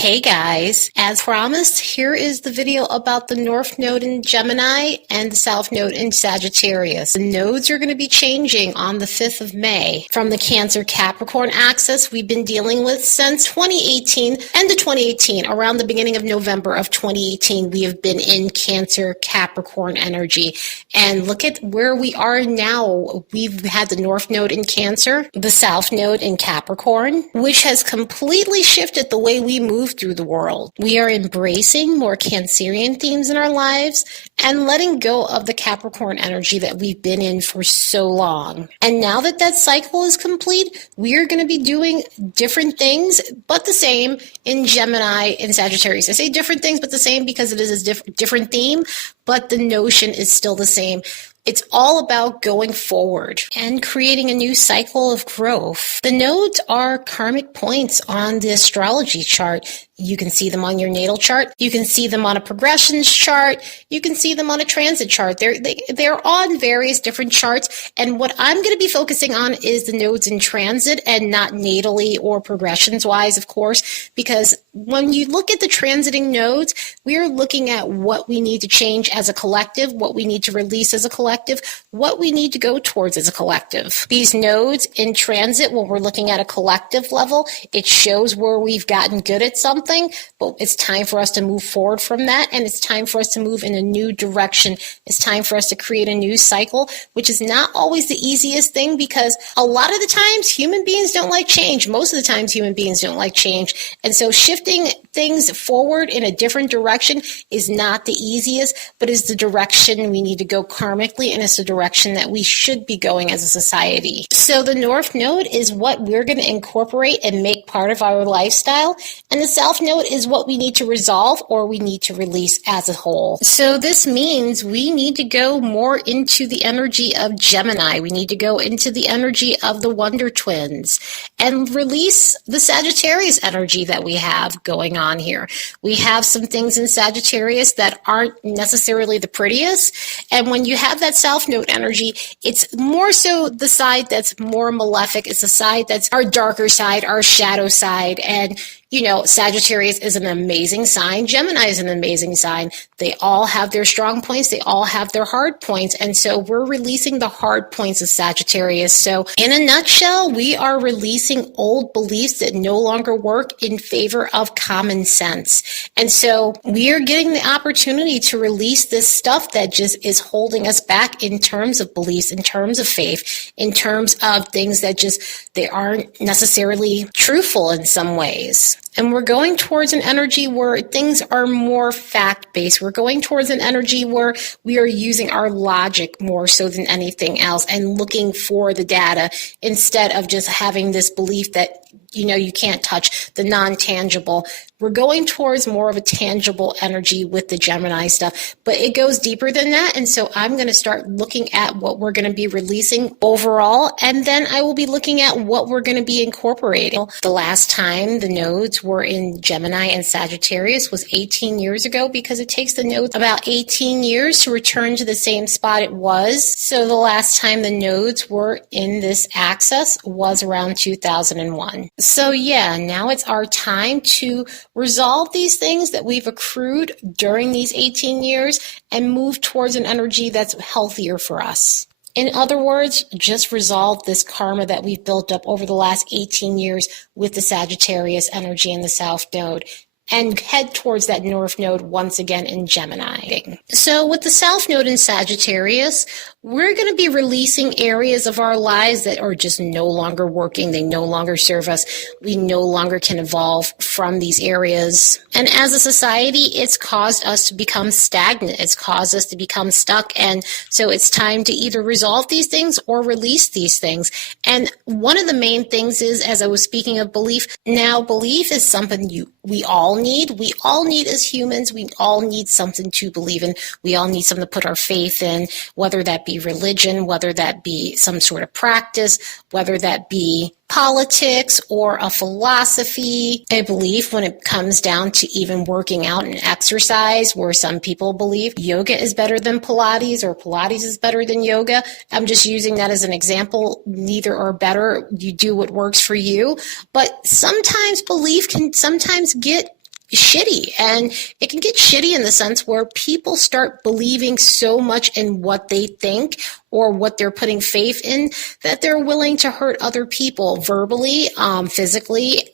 Hey guys, as promised, here is the video about the North Node in Gemini and the South Node in Sagittarius. The nodes are going to be changing on the 5th of May. From the Cancer-Capricorn axis we've been dealing with since 2018, end of 2018, around the beginning of November of 2018, we have been in Cancer-Capricorn energy. And look at where we are now. We've had the North Node in Cancer, the South Node in Capricorn, which has completely shifted the way we move through the world. We are embracing more Cancerian themes in our lives and letting go of the Capricorn energy that we've been in for so long. And now that that cycle is complete, we are going to be doing different things, but the same in Gemini and Sagittarius. I say different things, but the same because it is a different theme, but the notion is still the same. It's all about going forward and creating a new cycle of growth. The nodes are karmic points on the astrology chart. You can see them on your natal chart. You can see them on a progressions chart. You can see them on a transit chart. They're on various different charts. And what I'm going to be focusing on is the nodes in transit and not natally or progressions wise, of course, because when you look at the transiting nodes, we are looking at what we need to change as a collective, what we need to release as a collective, what we need to go towards as a collective. These nodes in transit, when we're looking at a collective level, it shows where we've gotten good at something. But it's time for us to move forward from that, and it's time for us to move in a new direction. It's time for us to create a new cycle, which is not always the easiest thing because a lot of the times human beings don't like change. Most of the times human beings don't like change. And so shifting things forward in a different direction is not the easiest, but is the direction we need to go karmically, and it's the direction that we should be going as a society. So the North Node is what we're going to incorporate and make part of our lifestyle, and the South Node is what we need to resolve or we need to release as a whole. So this means we need to go more into the energy of Gemini. We need to go into the energy of the Wonder Twins and release the Sagittarius energy that we have going on here. We have some things in Sagittarius that aren't necessarily the prettiest. And when you have that South Node energy, it's more so the side that's more malefic. It's the side that's our darker side, our shadow side. And you know, Sagittarius is an amazing sign. Gemini is an amazing sign. They all have their strong points. They all have their hard points. And so we're releasing the hard points of Sagittarius. So in a nutshell, we are releasing old beliefs that no longer work in favor of common sense. And so we are getting the opportunity to release this stuff that just is holding us back in terms of beliefs, in terms of faith, in terms of things that just, they aren't necessarily truthful in some ways. And we're going towards an energy where things are more fact-based. We're going towards an energy where we are using our logic more so than anything else and looking for the data instead of just having this belief that, you know, you can't touch the non-tangible. We're going towards more of a tangible energy with the Gemini stuff, but it goes deeper than that. And so I'm going to start looking at what we're going to be releasing overall, and then I will be looking at what we're going to be incorporating. The last time the nodes were in Gemini and Sagittarius was 18 years ago, because it takes the nodes about 18 years to return to the same spot it was. So the last time the nodes were in this axis was around 2001. So yeah, now it's our time to resolve these things that we've accrued during these 18 years and move towards an energy that's healthier for us. In other words, just resolve this karma that we've built up over the last 18 years with the Sagittarius energy in the South Node, and head towards that North Node once again in Gemini. So with the South Node in Sagittarius, we're going to be releasing areas of our lives that are just no longer working. They no longer serve us. We no longer can evolve from these areas. And as a society, it's caused us to become stagnant. It's caused us to become stuck. And so it's time to either resolve these things or release these things. And one of the main things is, as I was speaking of belief, now belief is something we all need. We all need as humans. We all need something to believe in. We all need something to put our faith in, whether that be religion, whether that be some sort of practice, whether that be politics or a philosophy, a belief when it comes down to even working out and exercise, where some people believe yoga is better than Pilates or Pilates is better than yoga. I'm just using that as an example. Neither are better. You do what works for you. But sometimes belief can sometimes get shitty. And it can get shitty in the sense where people start believing so much in what they think or what they're putting faith in that they're willing to hurt other people verbally, physically,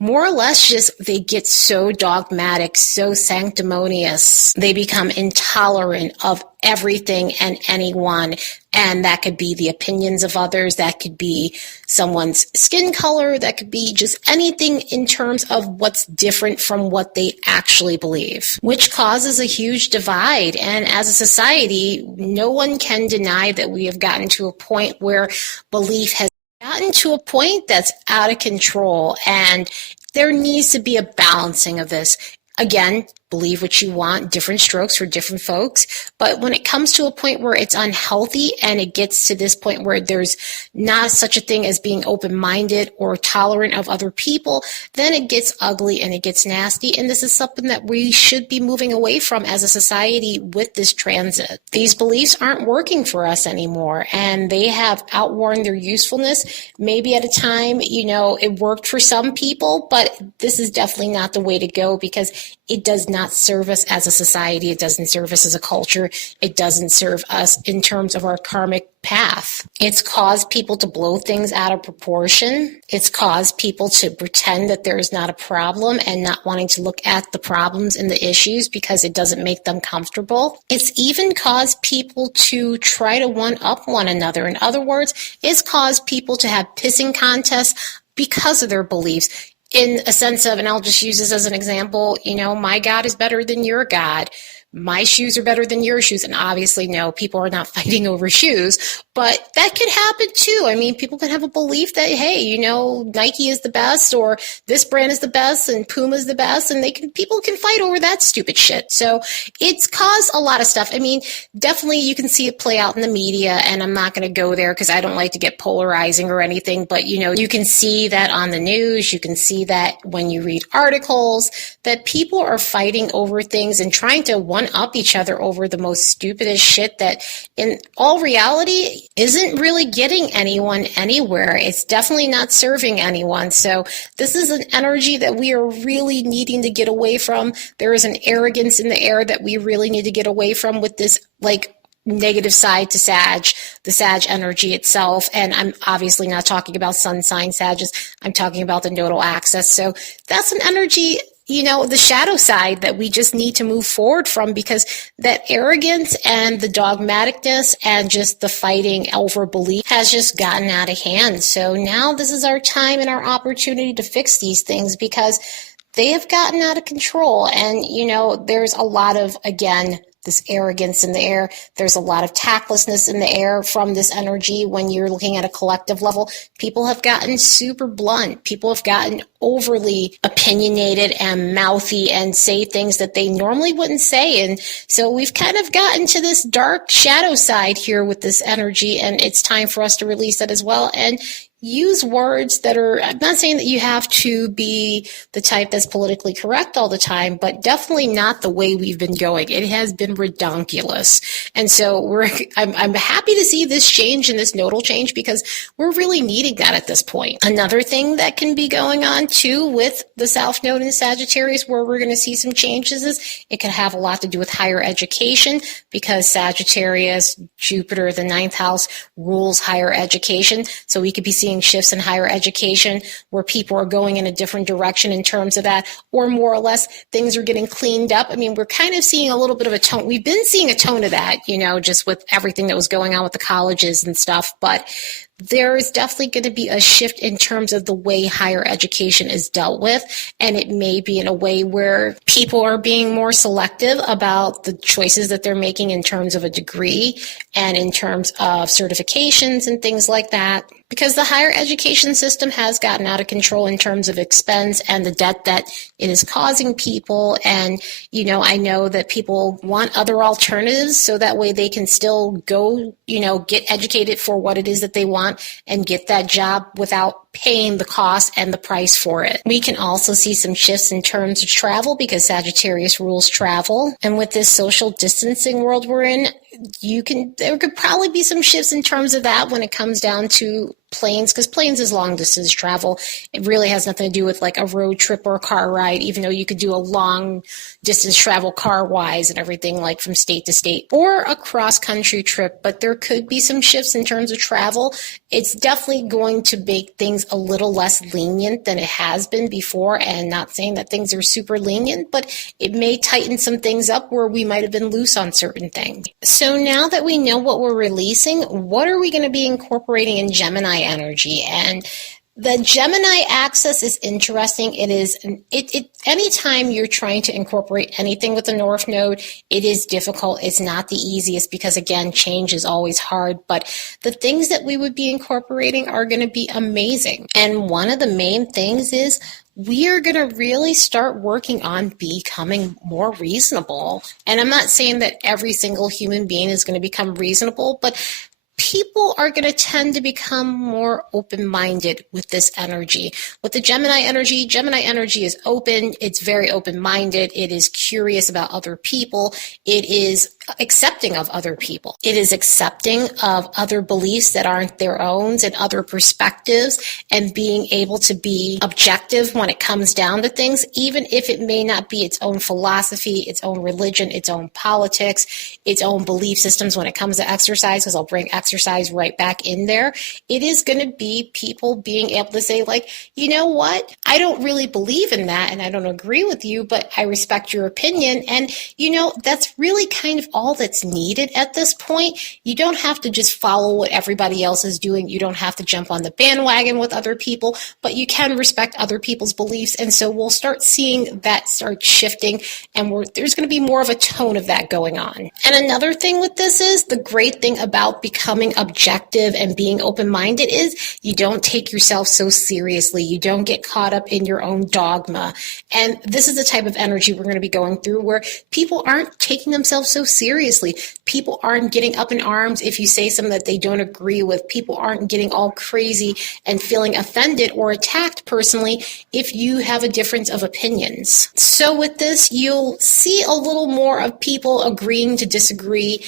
more or less just they get so dogmatic, so sanctimonious. They become intolerant of everything and anyone. And that could be the opinions of others. That could be someone's skin color. That could be just anything in terms of what's different from what they actually believe, which causes a huge divide. And as a society, no one can deny that we have gotten to a point where belief has gotten to a point that's out of control. And there needs to be a balancing of this. Again, believe what you want, different strokes for different folks. But when it comes to a point where it's unhealthy and it gets to this point where there's not such a thing as being open-minded or tolerant of other people, then it gets ugly and it gets nasty. And this is something that we should be moving away from as a society with this transit. These beliefs aren't working for us anymore, and they have outworn their usefulness. Maybe at a time, it worked for some people, but this is definitely not the way to go because it does not serve us as a society. It doesn't serve us as a culture. It doesn't serve us in terms of our karmic path. It's caused people to blow things out of proportion. It's caused people to pretend that there is not a problem and not wanting to look at the problems and the issues because it doesn't make them comfortable. It's even caused people to try to one-up one another. In other words, it's caused people to have pissing contests because of their beliefs. In a sense of, and I'll just use this as an example, my God is better than your God. My shoes are better than your shoes. And obviously, no, people are not fighting over shoes, but that could happen too. I mean, people can have a belief that, hey, Nike is the best or this brand is the best and Puma is the best. And people can fight over that stupid shit. So it's caused a lot of stuff. I mean, definitely you can see it play out in the media, and I'm not going to go there because I don't like to get polarizing or anything, but you can see that on the news. You can see that when you read articles that people are fighting over things and trying to one-up each other over the most stupidest shit that in all reality isn't really getting anyone anywhere. It's definitely not serving anyone. So this is an energy that we are really needing to get away from. There is an arrogance in the air that we really need to get away from with this negative side to the Sag energy itself. And I'm obviously not talking about sun sign Sages. I'm talking about the nodal axis. So that's an energy, the shadow side that we just need to move forward from, because that arrogance and the dogmaticness and just the fighting over belief has just gotten out of hand. So now this is our time and our opportunity to fix these things, because they have gotten out of control. And, there's a lot of, again, this arrogance in the air. There's a lot of tactlessness in the air from this energy. When you're looking at a collective level, people have gotten super blunt. People have gotten overly opinionated and mouthy and say things that they normally wouldn't say. And so we've kind of gotten to this dark shadow side here with this energy, and it's time for us to release that as well. And use words that are, I'm not saying that you have to be the type that's politically correct all the time, but definitely not the way we've been going. It has been redonkulous. And so I'm happy to see this change and this nodal change, because we're really needing that at this point. Another thing that can be going on too with the South Node in Sagittarius, where we're going to see some changes, is it could have a lot to do with higher education, because Sagittarius, Jupiter, the ninth house, rules higher education. So we could be seeing shifts in higher education where people are going in a different direction in terms of that, or more or less things are getting cleaned up. I mean, we're kind of seeing a little bit of a tone. We've been seeing a tone of that, just with everything that was going on with the colleges and stuff, but there is definitely going to be a shift in terms of the way higher education is dealt with. And it may be in a way where people are being more selective about the choices that they're making in terms of a degree and in terms of certifications and things like that. Because the higher education system has gotten out of control in terms of expense and the debt that it is causing people. And, I know that people want other alternatives so that way they can still go, get educated for what it is that they want and get that job without paying the cost and the price for it. We can also see some shifts in terms of travel because Sagittarius rules travel. And with this social distancing world we're in, there could probably be some shifts in terms of that when it comes down to planes, because planes is long distance travel. It really has nothing to do with like a road trip or a car ride, even though you could do a long distance travel car wise and everything, like from state to state, or a cross country trip. But there could be some shifts in terms of travel. It's definitely going to make things a little less lenient than it has been before, and not saying that things are super lenient, but it may tighten some things up where we might have been loose on certain things. So now that we know what we're releasing, what are we going to be incorporating in Gemini energy? And the Gemini axis is interesting. Anytime you're trying to incorporate anything with the North Node, it is difficult. It's not the easiest because, again, change is always hard. But the things that we would be incorporating are going to be amazing. And one of the main things is we are going to really start working on becoming more reasonable. And I'm not saying that every single human being is going to become reasonable, but people are going to tend to become more open-minded with this energy. With the Gemini energy is open. It's very open-minded. It is curious about other people. It is accepting of other people. It is accepting of other beliefs that aren't their own and other perspectives, and being able to be objective when it comes down to things, even if it may not be its own philosophy, its own religion, its own politics, its own belief systems when it comes to exercise, because I'll bring exercise right back in there. It is going to be people being able to say, like, you know what? I don't really believe in that, and I don't agree with you, but I respect your opinion. And, that's really kind of all that's needed at this point. You don't have to just follow what everybody else is doing. You don't have to jump on the bandwagon with other people, but you can respect other people's beliefs. And so we'll start seeing that start shifting, and there's going to be more of a tone of that going on. And another thing with this is, the great thing about becoming objective and being open-minded is you don't take yourself so seriously. You don't get caught up in your own dogma. And this is the type of energy we're going to be going through, where people aren't taking themselves so seriously. People aren't getting up in arms if you say something that they don't agree with. People aren't getting all crazy and feeling offended or attacked personally if you have a difference of opinions. So with this, you'll see a little more of people agreeing to disagree,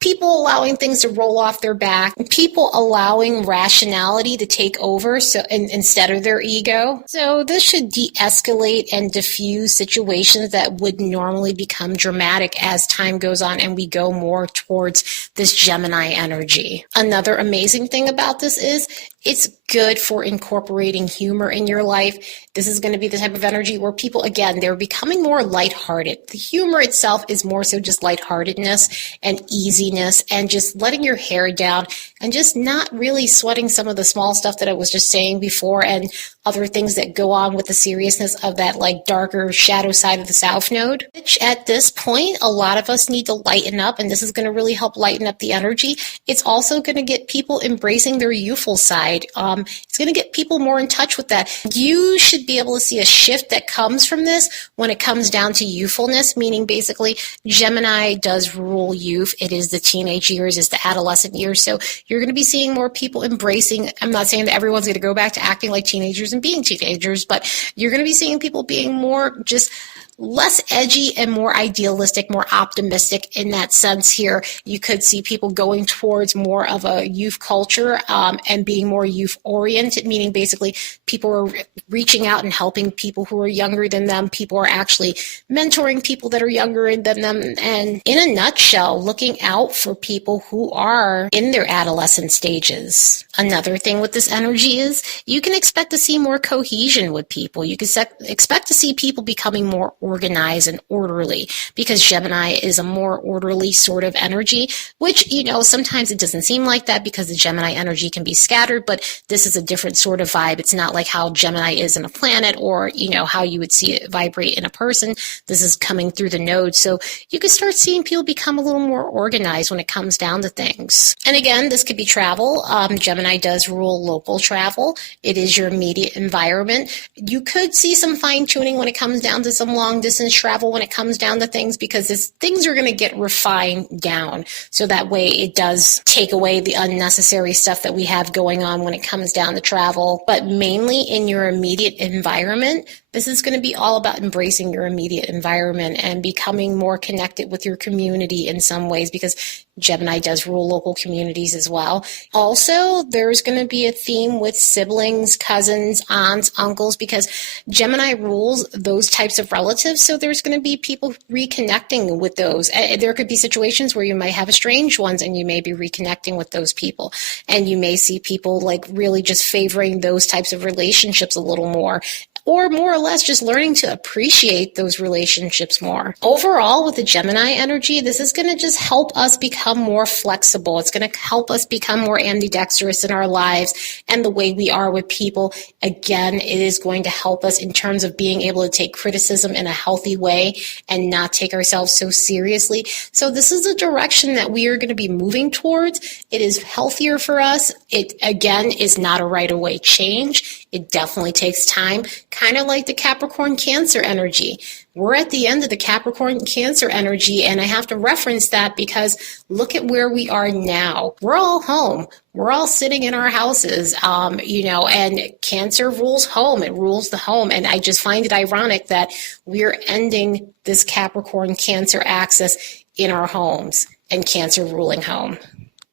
people allowing things to roll off their back, people allowing rationality to take over instead of their ego. So this should de-escalate and diffuse situations that would normally become dramatic as time goes on and we go more towards this Gemini energy. Another amazing thing about this is it's good for incorporating humor in your life. This is going to be the type of energy where people, again, they're becoming more lighthearted. The humor itself is more so just lightheartedness and easiness and just letting your hair down and just not really sweating some of the small stuff that I was just saying before and other things that go on with the seriousness of that like darker shadow side of the South Node. Which at this point, a lot of us need to lighten up, and this is going to really help lighten up the energy. It's also going to get people embracing their youthful side. It's going to get people more in touch with that. You should be able to see a shift that comes from this when it comes down to youthfulness, meaning basically Gemini does rule youth. It is the teenage years, it's the adolescent years. So you're going to be seeing more people embracing. I'm not saying that everyone's going to go back to acting like teenagers and being teenagers, but you're going to be seeing people being more just less edgy and more idealistic, more optimistic in that sense here. You could see people going towards more of a youth culture and being more youth oriented, meaning basically people are reaching out and helping people who are younger than them. People are actually mentoring people that are younger than them. And in a nutshell, looking out for people who are in their adolescent stages. Another thing with this energy is you can expect to see more cohesion with people. You can expect to see people becoming more organized and orderly, because Gemini is a more orderly sort of energy, which, sometimes it doesn't seem like that because the Gemini energy can be scattered, but this is a different sort of vibe. It's not like how Gemini is in a planet or, how you would see it vibrate in a person. This is coming through the nodes. So you can start seeing people become a little more organized when it comes down to things. And again, this could be travel. Gemini does rule local travel. It is your immediate environment. You could see some fine tuning when it comes down to some long distance travel, when it comes down to things, because things are going to get refined down. So that way it does take away the unnecessary stuff that we have going on when it comes down to travel. But mainly in your immediate environment, this is going to be all about embracing your immediate environment and becoming more connected with your community in some ways, because Gemini does rule local communities as well. Also, there's going to be a theme with siblings, cousins, aunts, uncles, because Gemini rules those types of relatives. So there's going to be people reconnecting with those. There could be situations where you might have estranged ones and you may be reconnecting with those people. And you may see people like really just favoring those types of relationships a little more, or more or less just learning to appreciate those relationships more. Overall, with the Gemini energy, this is going to just help us become more flexible. It's going to help us become more ambidextrous in our lives and the way we are with people. Again, it is going to help us in terms of being able to take criticism in a healthy way and not take ourselves so seriously. So this is a direction that we are going to be moving towards. It is healthier for us. It, again, is not a right-away change. It definitely takes time, kind of like the Capricorn Cancer energy. We're at the end of the Capricorn Cancer energy, and I have to reference that because look at where we are now. We're all home. We're all sitting in our houses, and Cancer rules home. It rules the home. And I just find it ironic that we're ending this Capricorn Cancer axis in our homes and Cancer ruling home.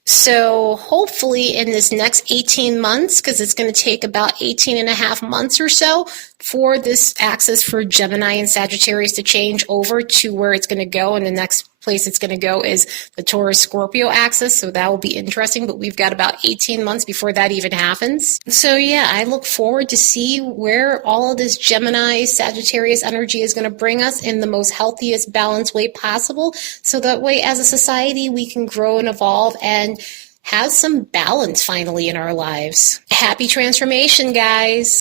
So hopefully in this next 18 months, because it's going to take about 18 and a half months or so for this axis for Gemini and Sagittarius to change over to where it's going to go. And the next place it's going to go is the Taurus-Scorpio axis. So that will be interesting, but we've got about 18 months before that even happens. So yeah, I look forward to see where all of this Gemini Sagittarius energy is going to bring us in the most healthiest, balanced way possible. So that way, as a society, we can grow and evolve and have some balance finally in our lives. Happy transformation, guys.